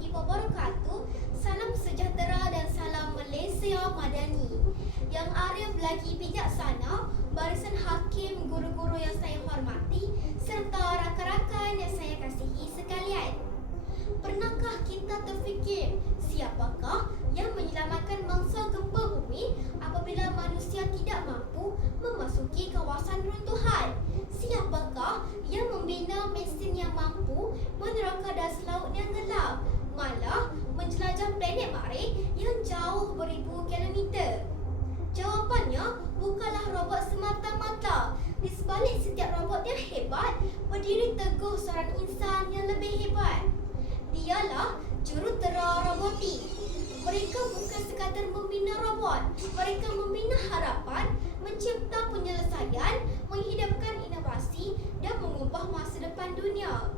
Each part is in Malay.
warahmatullahi wabarakatuh. Salam sejahtera dan salam Malaysia Madani. Yang arif lagi bijaksana, barisan hakim, guru-guru yang saya hormati, serta rakan-rakan yang saya kasihi sekalian. Pernahkah kita terfikir siapakah yang menyelamatkan mangsa gempa bumi apabila manusia tidak mampu memasuki kawasan runtuhan? Siapakah yang membina mesin yang mampu meneraka dasar laut yang gelap, malah menjelajah planet Mare yang jauh beribu kilometer? Jawapannya bukanlah robot semata-mata. Di sebalik setiap robot yang hebat, berdiri teguh seorang insan yang lebih hebat. Dialah jurutera robotik. Mereka bukan sekadar membina robot, mereka membina harapan, mencipta penyelesaian, menghidupkan inovasi dan mengubah masa depan dunia.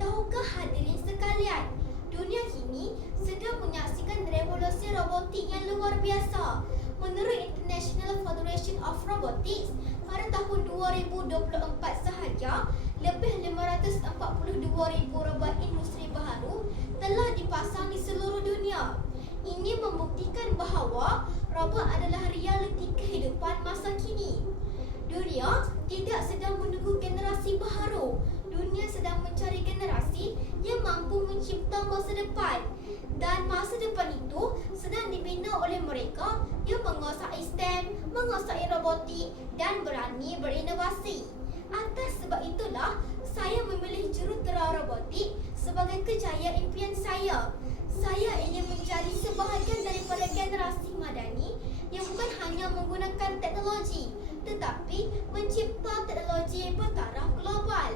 Tahukah hadirin sekalian, dunia kini sedang menyaksikan revolusi robotik yang luar biasa. Menurut International Federation of Robotics, pada tahun 2024 sahaja, lebih 542,000 robot industri baharu telah dipasang di seluruh dunia. Ini membuktikan bahawa robot adalah realiti kehidupan masa kini. Dunia tidak sedang menunggu generasi baharu. Dunia sedang mencari generasi yang mampu mencipta masa depan. Dan masa depan itu sedang dibina oleh mereka yang menguasai STEM, menguasai robotik dan berani berinovasi. Atas sebab itulah saya memilih jurutera robotik sebagai kejayaan impian saya. Saya ingin menjadi sebahagian daripada generasi madani yang bukan hanya menggunakan teknologi, tetapi mencipta teknologi bertaraf global.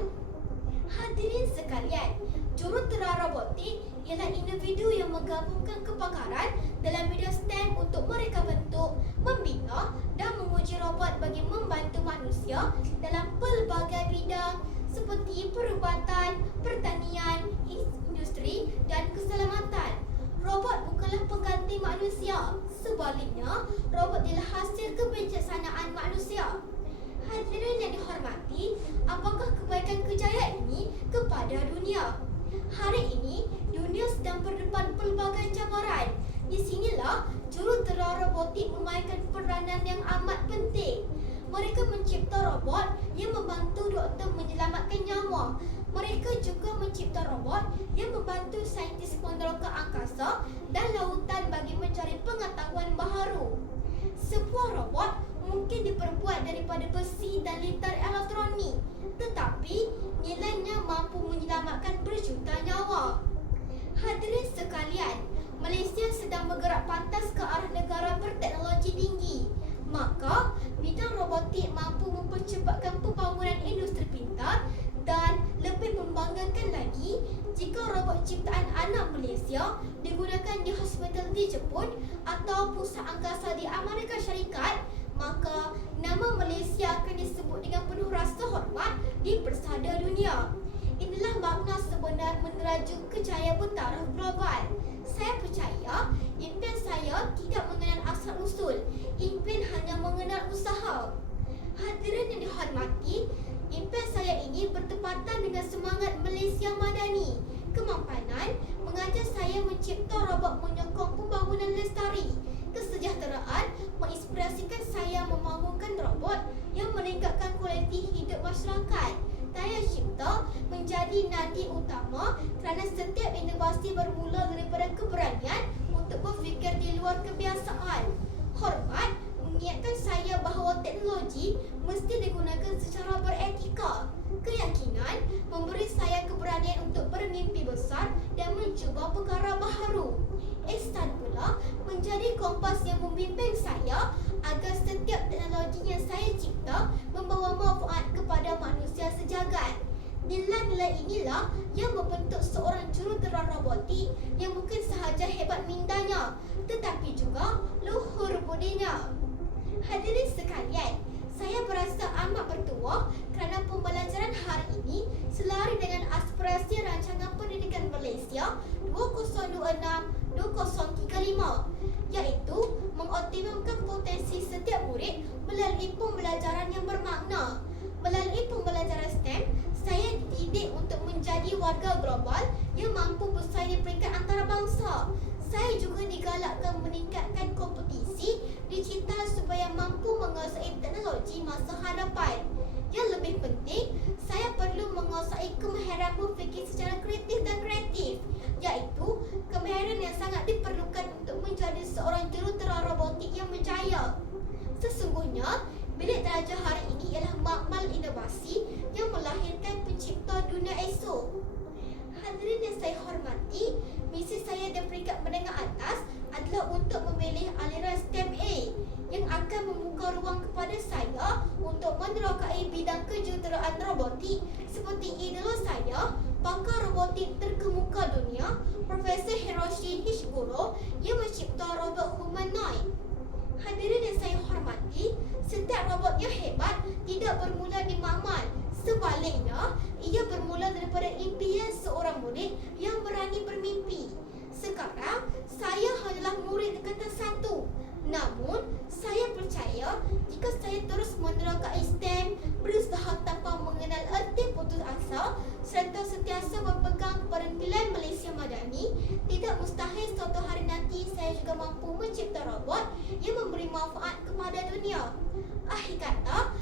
Hadirin sekalian, jurutera robotik ialah individu yang menggabungkan kepakaran dalam bidang STEM untuk mereka bentuk, membina dan menguji robot bagi membantu manusia dalam pelbagai bidang seperti perubatan, pertanian, industri dan keselamatan. Robot bukanlah pengganti manusia. Sebaliknya, robot ialah hasil kebijaksanaan manusia. Hadirin yang dihormati, apakah kebaikan kejayaan ini kepada dunia? Hari ini, dunia sedang berdepan pelbagai cabaran. Di sinilah jurutera robotik memainkan peranan yang amat penting. Mereka mencipta robot yang membantu doktor menyelamatkan nyawa. Mereka juga mencipta robot yang membantu saintis meneroka angkasa dan lautan bagi mencari pengetahuan baharu. Sebuah robot mungkin diperbuat daripada besi dan litar elektronik, tetapi nilainya mampu menyelamatkan berjuta nyawa. Hadirin sekalian, Malaysia sedang bergerak pantas ke arah negara berteknologi tinggi. Maka, bidang robotik mampu mempercepatkan pembangunan industri pintar dan lebih membanggakan lagi jika robot ciptaan anak Malaysia digunakan di hospital di Jepun atau pusat angkasa di Amerika Syarikat, maka nama Malaysia akan disebut dengan penuh rasa hormat di persada dunia. Inilah makna sebenar meneraju kejayaan bertaraf global. Saya percaya impian saya tidak mengenal asal-usul. Impian hanya mengenal usaha. Hadirin yang dihormati, impian saya ini bertepatan dengan semangat Malaysia Madani. Kemampanan mengajar saya mencipta robot menyokong pembangunan lestari. Kesejahteraan menginspirasikan saya membangunkan robot yang meningkatkan kualiti hidup masyarakat. Daya cipta menjadi nadi utama kerana setiap inovasi bermula daripada keberanian untuk berfikir di luar kebiasaan. Hormat mengingatkan saya bahawa teknologi mesti digunakan secara beretika. Keyakinan memberi saya keberanian untuk bermimpi besar dan mencuba perkara baharu. Ihsan pula menjadi kompas yang membimbing saya agar setiap teknologi yang saya cipta membawa manfaat kepada manusia sejagat. Nilai-nilai inilah yang membentuk seorang jurutera robotik yang bukan sahaja hebat mindanya, tetapi juga luhur budinya. Hadirin sekalian, saya berasa amat bertuah kerana pembelajaran hari ini selari dengan aspirasi Rancangan Pendidikan Malaysia 2026-2035, iaitu mengoptimumkan potensi setiap murid melalui pembelajaran yang bermakna. Melalui pembelajaran STEM, saya dididik untuk menjadi warga global yang mampu bersaing di peringkat antarabangsa. Saya juga digalakkan meningkatkan kompetisi digital supaya mampu menguasai teknologi masa hadapan. Yang lebih penting, saya perlu menguasai kemahiran berfikir secara kreatif dan kreatif, iaitu kemahiran yang sangat diperlukan untuk menjadi seorang jurutera robotik yang berjaya. Sesungguhnya, bilik darjah hari ini ialah makmal inovasi yang melahirkan pencipta dunia esok. Hadirin yang saya hormati, misi saya di peringkat menengah atas adalah untuk memilih aliran STEM A yang akan membuka ruang kepada saya untuk menerokai bidang kejuruteraan robotik seperti idola saya, pakar robotik terkemuka dunia, Profesor Hiroshi Nishiguro yang mencipta robot humanoid. Hadirin yang saya hormati, setiap robot yang hebat tidak bermula di makmal. Sebaliknya, ia bermula daripada impian seorang murid yang berani bermimpi. Sekarang, saya hanyalah murid tingkatan 1. Namun, saya percaya jika saya terus menerokai STEM, berusaha tanpa mengenal erti putus asa serta sentiasa berpegang kepada nilai Malaysia Madani, tidak mustahil suatu hari nanti saya juga mampu mencipta robot yang memberi manfaat kepada dunia. Akhir kata,